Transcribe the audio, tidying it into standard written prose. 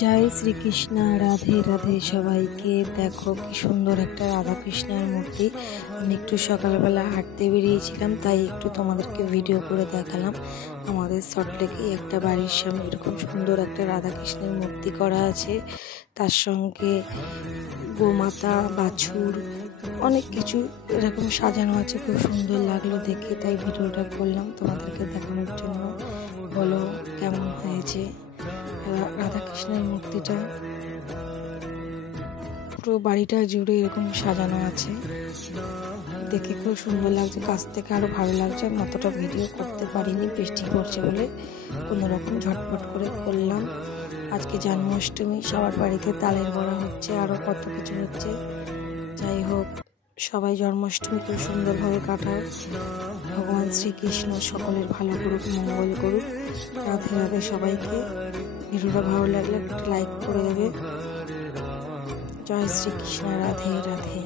জয় শ্রীকৃষ্ণ। রাধে রাধে সবাইকে। দেখো কি সুন্দর একটা রাধা কৃষ্ণের মূর্তি। আমি একটু সকালবেলা হাঁটতে বেরিয়েছিলাম, তাই একটু তোমাদেরকে ভিডিও করে দেখালাম। আমাদের সল্টলেকে একটা বাড়ির সামনে এরকম সুন্দর একটা রাধা কৃষ্ণের মূর্তি করা আছে, তার সঙ্গে গোমাতা, বাছুর, অনেক কিছু এরকম সাজানো আছে। খুব সুন্দর লাগলো দেখে, তাই ভিডিওটা করলাম তোমাদেরকে দেখানোর জন্য। বলো কেমন হয়েছে রাধাকৃষ্ণের মূর্তিটা। পুরো বাড়িটা জুড়ে এরকম সাজানো আছে, দেখে খুব সুন্দর লাগছে। কাছ থেকে আরো ভালো লাগছে। আমি অতটা ভিডিও করতে পারিনি, বৃষ্টি পড়ছে বলে কোনোরকম ঝটপট করে করলাম। আজকে জন্মাষ্টমী, সবার বাড়িতে তালের বড়া হচ্ছে, আরো কত কিছু হচ্ছে। যাই হোক, সবাই জন্মাষ্টমী খুব সুন্দরভাবে কাটায়। ভগবান শ্রীকৃষ্ণ সকলের ভালো করুক, মঙ্গল করুক। রাধে রাধে সবাইকে। ভিডিওটা ভালো লাগলে একটা লাইক করে দেবে। জয় শ্রীকৃষ্ণ। রাধে রাধে।